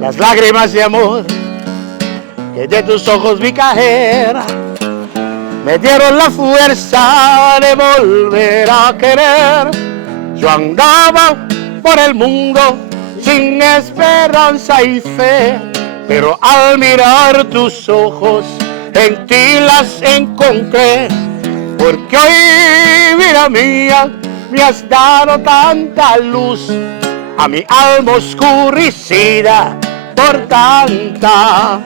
las lágrimas de amor que de tus ojos vi caer me dieron la fuerza de volver a querer. Yo andaba por el mundo sin esperanza y fe, pero al mirar tus ojos en ti las encontré. Porque hoy, vida mía, me has dado tanta luz a mi alma oscurecida por tanta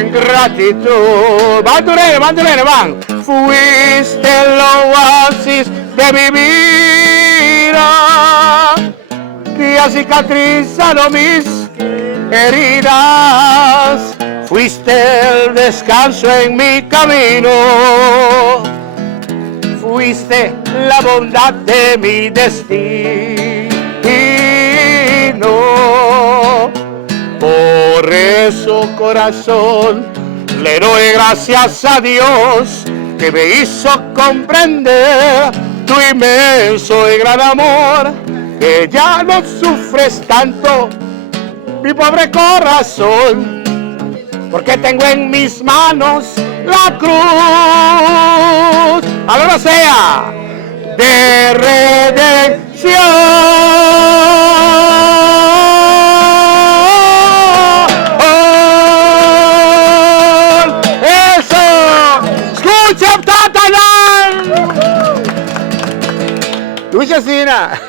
ingratitud. Van, Turene, van. Fuiste el oasis de mi vida, que ha cicatrizado mis heridas. Fuiste el descanso en mi camino, fuiste la bondad de mi destino. Por eso, corazón, le doy gracias a Dios que me hizo comprender tu inmenso y gran amor, que ya no sufres tanto, mi pobre corazón, porque tengo en mis manos la cruz, ahora sea, de redención. ¡Eso! ¡Escucha, Tatanán! Luis Asina.